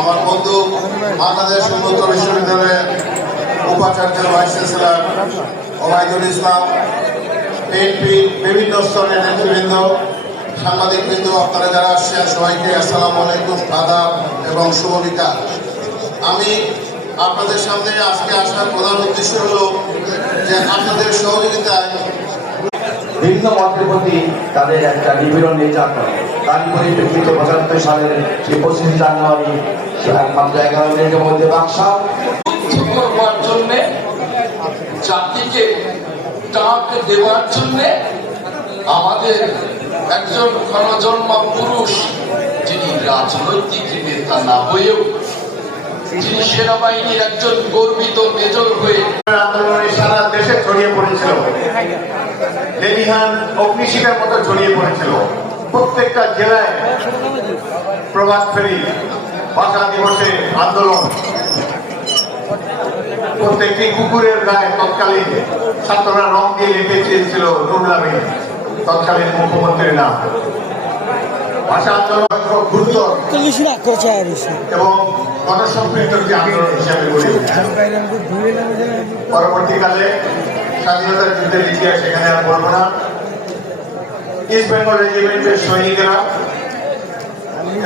আমার বন্ধু বাংলাদেশ উন্নত বিশ্ববিদ্যালয়ের উপাচার্য vice chancellor Obaidul Islam BNP বিভিন্ন স্তরের নেতৃবৃন্দ, সাংবাদিকবৃন্দ, আপনারা যারা আসছেন সবাইকে আসসালামু আলাইকুম, আদাব এবং শুভ বিকাশ আমি আপনাদের সামনে আজকে আসার প্রধান উদ্দেশ্য হলো যে আপনাদের সহযোগিতায় বিভিন্ন মতের প্রতি তাদের একটা নিপীড়ন নির্যাতন তার পরিপ্রেক্ষিতে পঁচাত্তর সালের সেই পঁচিশে জানুয়ারি মাত্র এগারো মিনিটের মধ্যে বাক্সা। করবার জন্য জাতিকে ডাক দেওয়ার জন্য আমাদের একজন ক্ষণজন্মা পুরুষ যিনি রাজনৈতিক নেতা না হয়েও যিনি সেনাবাহিনীর একজন গর্বিত মেজর হয়ে আন্দোলনে সারা পড়েছিল লেলিহান অগ্নিশিখার মতো ছড়িয়ে পড়েছিল। প্রত্যেকটা জেলায় প্রভাত ফেরি ভাষা দিবসে আন্দোলন। প্রত্যেকটি কুকুরের গায়ে তৎকালীন ছাত্ররা রং দিয়ে লিখে চেয়েছিল নুরলামী তৎকালীন মুখ্যমন্ত্রীর নাম। ভাষা আন্দোলন গুরুতর এবং গণসম্পৃক্ত একটি আন্দোলন হিসাবে পরবর্তীকালে স্বাধীনতার যুদ্ধের ইতিহাস এখানে আর বলব না। ইস্ট বেঙ্গল রেজিমেন্টের সৈনিকেরা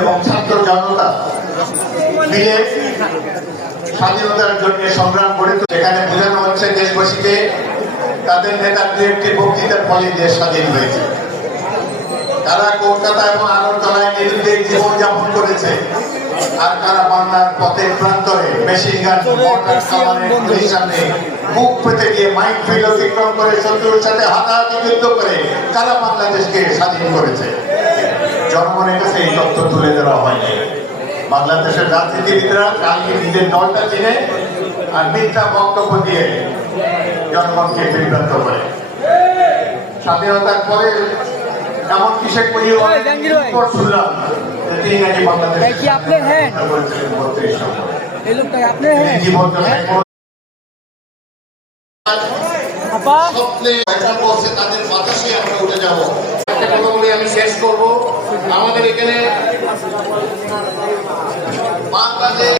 এবং ছাত্র জনতা মিলে স্বাধীনতার জন্য সংগ্রাম করে এখানে বোঝানো হচ্ছে দেশবাসীকে তাদের নেতার দু একটি বক্তৃতার ফলে দেশ স্বাধীন হয়েছে। তারা কলকাতা এবং আগরতলায় নির্বিঘ্নে জীবনযাপন করেছে। আর তারা বাংলার পথের প্রান্তরে মেশিন গান মোটর কামানের সামনে মুখ পেতে গিয়ে মাইক ফিল অতিক্রম করে শত্রুর সাথে হাতাহাতি যুদ্ধ করে তারা বাংলাদেশকে স্বাধীন করেছে? জনগণের কাছে এই তথ্য তুলে দেওয়া হয়নি। বাংলাদেশের রাজনীতিবিদরা কালকে নিজের দলটা চিনে আর মিথ্যা বক্তব্য দিয়ে জনগণকে বিভ্রান্ত করে। স্বাধীনতার পরে এমন কি শেখ। পর শুনলাম যে তিনি নাকি বাংলাদেশ এই কি আপনি হ্যাঁ? এই লোকটা আপনি হ্যাঁ আপা স্বপ্নে দেখা পড়ছে তাদের বাতাসে আমরা উঠে যাব একটা কথা বলে আমি শেষ করব আমাদের এখানে বাংলাদেশ